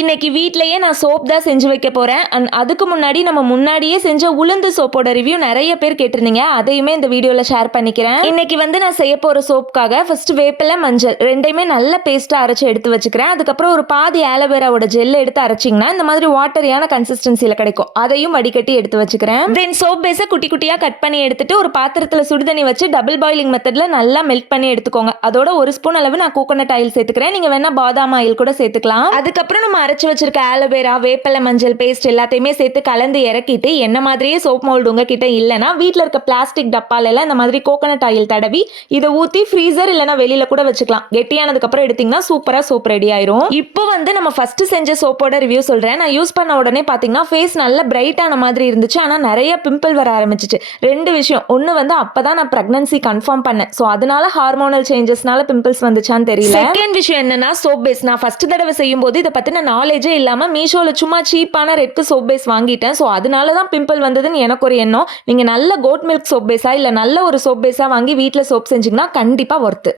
இன்னைக்கு வீட்லயே நான் சோப் தான் செஞ்சு வைக்க போறேன். அண்ட் அதுக்கு முன்னாடி நம்ம முன்னாடியே செஞ்ச உளுந்து சோப்போட ரிவ்யூ நிறைய பேர் கேட்டிருந்தீங்க. அதையுமே இந்த வீடியோல ஷேர் பண்ணிக்கிறேன். இன்னைக்கு வந்து நான் செய்ய போற சோப்புக்காக ஃபர்ஸ்ட் வேப்பிலை மஞ்சள் ரெண்டையுமே நல்ல பேஸ்டா அரைச்சு எடுத்து வச்சுக்கிறேன். அதுக்கப்புறம் ஒரு பாதி ஆலோவேராவோட ஜெல் எடுத்து அரைச்சிங்கன்னா இந்த மாதிரி வாட்டரியான கன்சிஸ்டன்சியில் கிடைக்கும். அதையும் வடிகட்டி எடுத்து வச்சுக்கிறேன். தென் சோப் பேஸை குட்டி குட்டியா கட் பண்ணி எடுத்துட்டு ஒரு பாத்திரத்துல சுடுதண்ணி வச்சு டபுள் பாயிலிங் மெத்தட்ல நல்லா மெல்ட் பண்ணி எடுத்துக்கோங்க. அதோட ஒரு ஸ்பூன் அளவு நான் கோகோனட் ஆயில் சேர்த்துக்கிறேன். நீங்க வேணா பாதாம் ஆயில் கூட சேர்த்துக்கலாம். அதுக்கப்புறம் நம்ம அரைச்சி வச்சிருக்க ஆலோவேரா வேப்பலை மஞ்சள் பேஸ்ட் எல்லாத்தையுமே சேர்த்து கலந்து இறக்கிட்டு என்ன மாதிரியே சோப் மோல்டு உங்ககிட்ட இல்லைனா வீட்டில் இருக்க பிளாஸ்டிக் டப்பாலெல்லாம் இந்த மாதிரி கோகோனட் ஆயில் தடவி இதை ஊற்றி ஃப்ரீசர் இல்லைன்னா வெளியில கூட வச்சுக்கலாம். கெட்டியானதுக்கு அப்புறம் எடுத்தீங்கன்னா சூப்பராக சோப் ரெடி ஆயிரும். இப்போ வந்து நம்ம ஃபர்ஸ்ட் செஞ்ச சோப்போட ரிவ்யூ சொல்கிறேன் நான் யூஸ் பண்ண உடனே பார்த்தீங்கன்னா ஃபேஸ் நல்ல பிரைட்டான மாதிரி இருந்துச்சு. ஆனால் நிறைய பிம்பிள் வர ஆரம்பிச்சிச்சு. ரெண்டு விஷயம். ஒன்று வந்து அப்போ தான் நான் ப்ரெக்னன்சி கன்ஃபார்ம் பண்ணேன். ஸோ அதனால ஹார்மோனல் சேஞ்சஸ்னால பிம்பிள்ஸ் வந்துச்சான்னு தெரியல. செகண்ட் விஷயம் என்னன்னா சோப் பேஸ் நான் ஃபர்ஸ்ட் தடவை செய்யும் போது இதை நான் நாலேஜே இல்லாமல் மீஷோவில் சும்மா சீப்பான ரெட்கு சோப் பேஸ் வாங்கிட்டேன். ஸோ அதனால தான் பிம்பிள் வந்ததுன்னு எனக்கு ஒரு எண்ணம். நீங்கள் நல்ல கோட் மில்க் சோப் பேஸாக இல்லை நல்ல ஒரு சோப் பேஸாக வாங்கி வீட்டில் சோப் செஞ்சிங்கன்னா கண்டிப்பாக ஒர்த்து